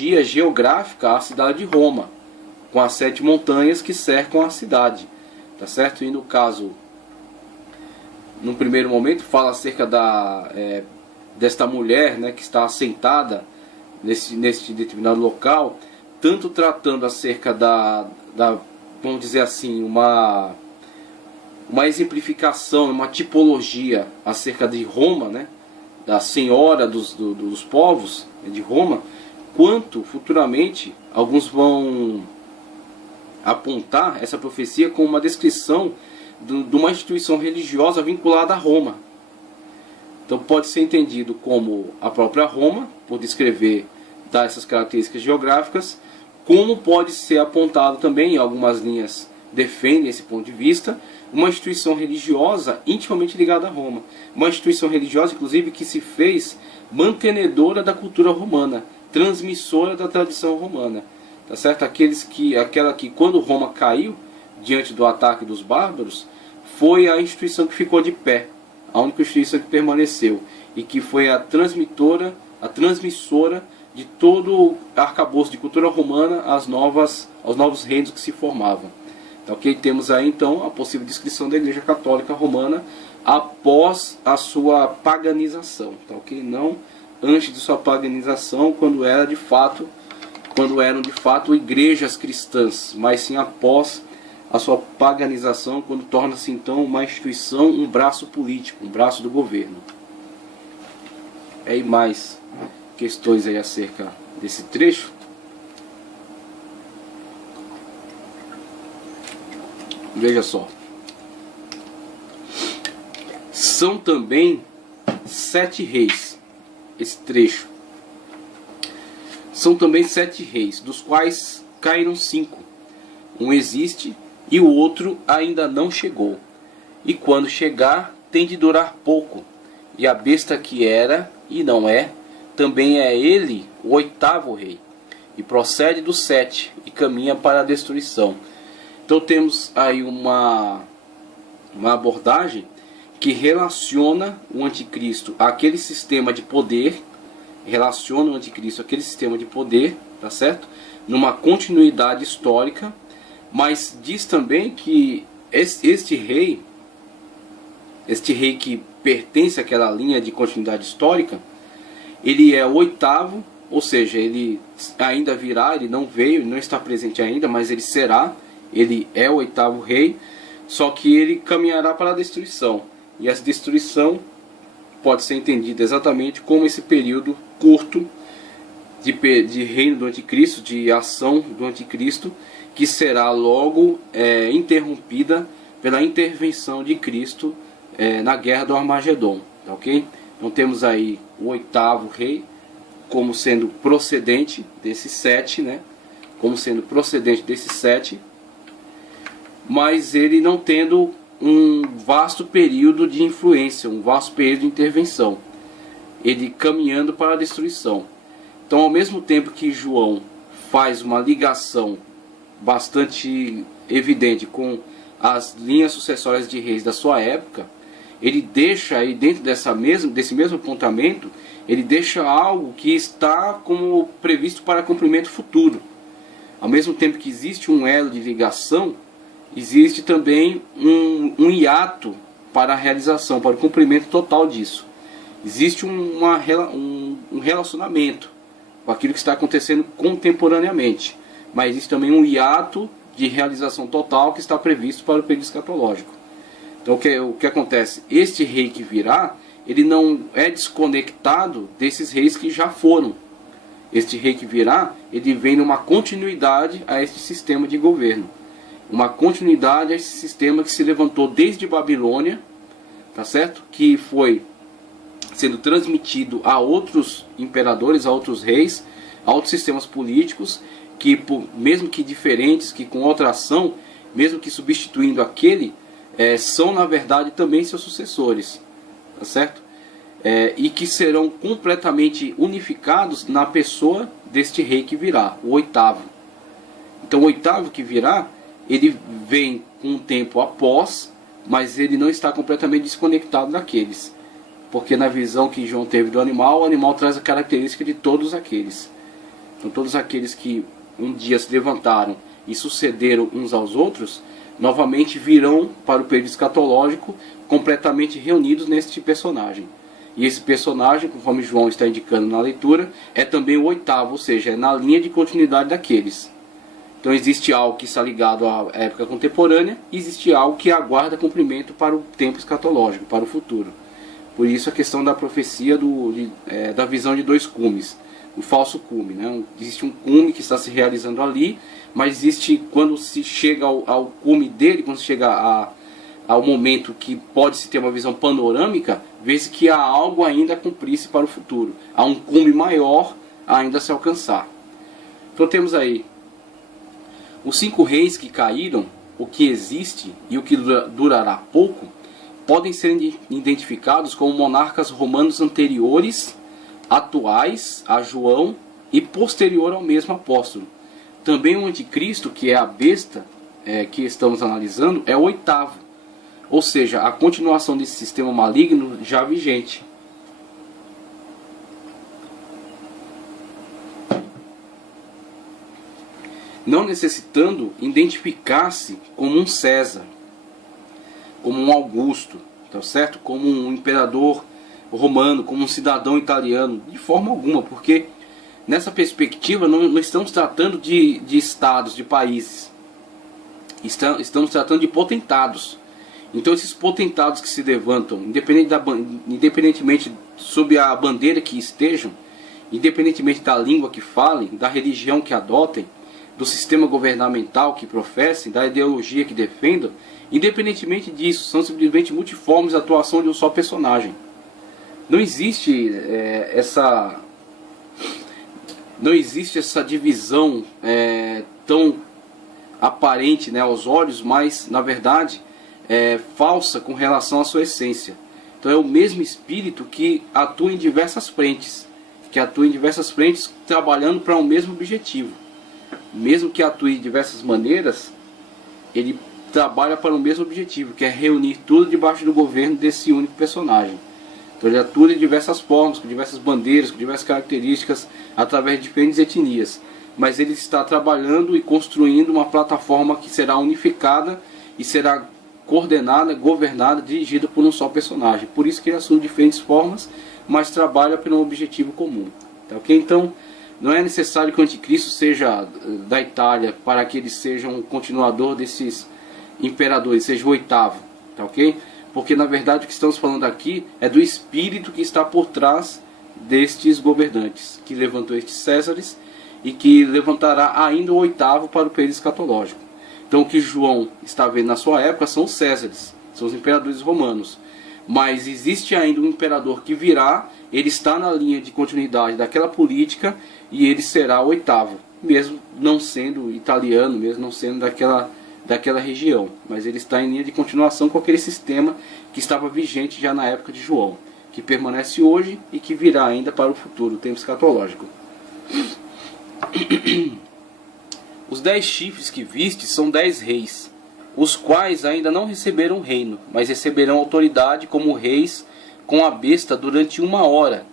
analogia geográfica à cidade de Roma, com as 7 montanhas que cercam a cidade, tá certo? E no caso, num primeiro momento, fala acerca desta mulher, né, que está assentada nesse determinado local, tanto tratando acerca vamos dizer assim, uma exemplificação, uma tipologia acerca de Roma, né, da senhora dos povos, né, de Roma, quanto futuramente alguns vão apontar essa profecia como uma descrição de uma instituição religiosa vinculada a Roma. Então pode ser entendido como a própria Roma, por descrever, dar essas características geográficas, como pode ser apontado também, em algumas linhas defendem esse ponto de vista, uma instituição religiosa intimamente ligada a Roma. Uma instituição religiosa, inclusive, que se fez mantenedora da cultura romana, transmissora da tradição romana. Tá certo? Aquela que, quando Roma caiu, diante do ataque dos bárbaros, foi a instituição que ficou de pé, a única instituição que permaneceu, e que foi a transmissora de todo o arcabouço de cultura romana aos novos reinos que se formavam. Tá, ok? Temos aí então a possível descrição da Igreja Católica Romana após a sua paganização, tá, ok? Não antes de sua paganização, quando eram de fato igrejas cristãs, mas sim após a sua paganização, quando torna-se então uma instituição, um braço político, um braço do governo. E mais questões aí acerca desse trecho. Veja só. São também 7 reis. Esse trecho. São também 7 reis, dos quais caíram 5. Um existe e o outro ainda não chegou. E quando chegar, tem de durar pouco. E a besta que era e não é, também é ele o 8º rei. E procede do 7 e caminha para a destruição. Então temos aí uma abordagem que relaciona o anticristo àquele sistema de poder, tá certo? Numa continuidade histórica, mas diz também que este rei que pertence àquela linha de continuidade histórica, ele é o 8º, ou seja, ele ainda virá, ele não veio, ele não está presente ainda, mas ele será, ele é o 8º rei, só que ele caminhará para a destruição. E essa destruição pode ser entendida exatamente como esse período curto de reino do anticristo, de ação do anticristo, que será logo interrompida pela intervenção de Cristo na guerra do Armagedon, tá, ok? Então temos aí o 8º rei como sendo procedente desses 7, né? Como sendo procedente desses 7, mas ele não tendo um vasto período de influência, um vasto período de intervenção, ele caminhando para a destruição. Então, ao mesmo tempo que João faz uma ligação bastante evidente com as linhas sucessórias de reis da sua época, ele deixa aí dentro desse mesmo apontamento, ele deixa algo que está como previsto para cumprimento futuro. Ao mesmo tempo que existe um elo de ligação, existe também um hiato para a realização, para o cumprimento total disso. Existe um relacionamento com aquilo que está acontecendo contemporaneamente, mas existe também um hiato de realização total que está previsto para o período escatológico. Então o que acontece? Este rei que virá, ele não é desconectado desses reis que já foram. Este rei que virá, ele vem numa continuidade a este sistema de governo. Uma continuidade a esse sistema que se levantou desde Babilônia, tá certo? Que foi sendo transmitido a outros imperadores, a outros reis, a outros sistemas políticos, que mesmo que diferentes, que com outra ação, mesmo que substituindo aquele, são na verdade também seus sucessores, tá certo? E que serão completamente unificados na pessoa deste rei que virá, o 8º. Então o 8º que virá, ele vem com um tempo após, mas ele não está completamente desconectado daqueles. Porque na visão que João teve do animal, o animal traz a característica de todos aqueles. Então todos aqueles que um dia se levantaram e sucederam uns aos outros, novamente virão para o período escatológico completamente reunidos neste personagem. E esse personagem, conforme João está indicando na leitura, é também o oitavo, ou seja, é na linha de continuidade daqueles. Então existe algo que está ligado à época contemporânea e existe algo que aguarda cumprimento para o tempo escatológico, para o futuro. Por isso a questão da profecia da visão de dois cumes, o falso cume, né? Existe um cume que está se realizando ali, mas existe, quando se chega ao cume dele, quando se chega ao momento que pode-se ter uma visão panorâmica, vê-se que há algo ainda a cumprir-se para o futuro. Há um cume maior ainda a se alcançar. Então temos aí os 5 reis que caíram, o que existe e o que durará pouco, podem ser identificados como monarcas romanos anteriores, atuais a João e posterior ao mesmo apóstolo. Também o anticristo, que é a besta que estamos analisando, é o oitavo. Ou seja, a continuação desse sistema maligno já vigente. Não necessitando identificar-se como um César, como um Augusto, tá certo? Como um imperador romano, como um cidadão italiano, de forma alguma, porque nessa perspectiva não estamos tratando de estados, de países, estamos tratando de potentados. Então esses potentados que se levantam, independentemente sob a bandeira que estejam, independentemente da língua que falem, da religião que adotem, do sistema governamental que professem, da ideologia que defendam, independentemente disso, são simplesmente multiformes a atuação de um só personagem. Não existe essa divisão tão aparente, né, aos olhos, mas na verdade falsa com relação à sua essência. Então é o mesmo espírito que atua em diversas frentes, trabalhando para um mesmo objetivo. Mesmo que atue de diversas maneiras, ele trabalha para o mesmo objetivo, que é reunir tudo debaixo do governo desse único personagem. Então ele atua de diversas formas, com diversas bandeiras, com diversas características, através de diferentes etnias. Mas ele está trabalhando e construindo uma plataforma que será unificada e será coordenada, governada, dirigida por um só personagem. Por isso que ele assume diferentes formas, mas trabalha por um objetivo comum. Tá, ok? Então, não é necessário que o anticristo seja da Itália para que ele seja um continuador desses imperadores, seja o oitavo. Tá, ok? Porque na verdade o que estamos falando aqui é do espírito que está por trás destes governantes, que levantou estes Césares e que levantará ainda o oitavo para o período escatológico. Então o que João está vendo na sua época são os Césares, são os imperadores romanos. Mas existe ainda um imperador que virá, ele está na linha de continuidade daquela política e ele será o oitavo, mesmo não sendo italiano, mesmo não sendo daquela região. Mas ele está em linha de continuação com aquele sistema que estava vigente já na época de João, que permanece hoje e que virá ainda para o futuro, o tempo escatológico. Os 10 chifres que viste são 10 reis, os quais ainda não receberam reino, mas receberão autoridade como reis com a besta durante 1 hora.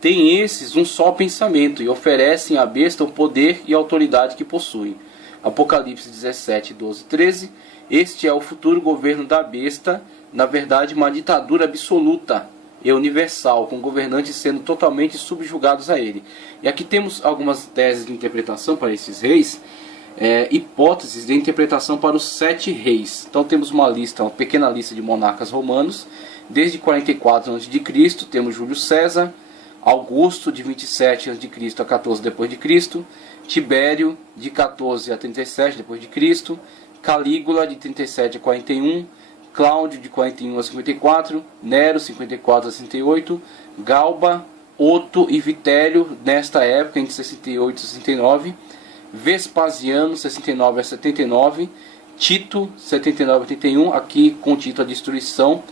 Têm esses um só pensamento e oferecem à besta o poder e a autoridade que possuem. Apocalipse 17, 12, 13. Este é o futuro governo da besta, na verdade uma ditadura absoluta e universal, com governantes sendo totalmente subjugados a ele. E aqui temos algumas teses de interpretação para esses reis, hipóteses de interpretação para os 7 reis. Então temos uma pequena lista de monarcas romanos. Desde 44 a.C. temos Júlio César, Augusto de 27 a.C. a 14 depois de Cristo, Tibério de 14 a 37 depois de Cristo, Calígula de 37 a 41, Cláudio de 41 a 54, Nero 54 a 68, Galba, Otto e Vitério nesta época entre 68 e 69, Vespasiano 69 a 79, Tito 79 a 81, aqui com Tito a destruição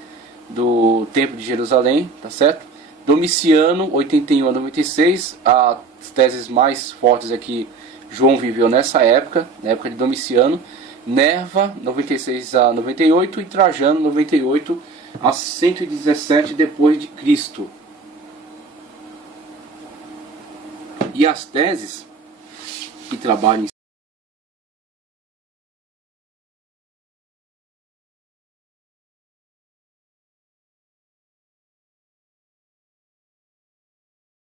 do Templo de Jerusalém, tá certo? Domiciano 81 a 96, as teses mais fortes aqui, João viveu nessa época, na época de Domiciano. Nerva 96 a 98 e Trajano 98 a 117 depois de Cristo. E as teses que trabalha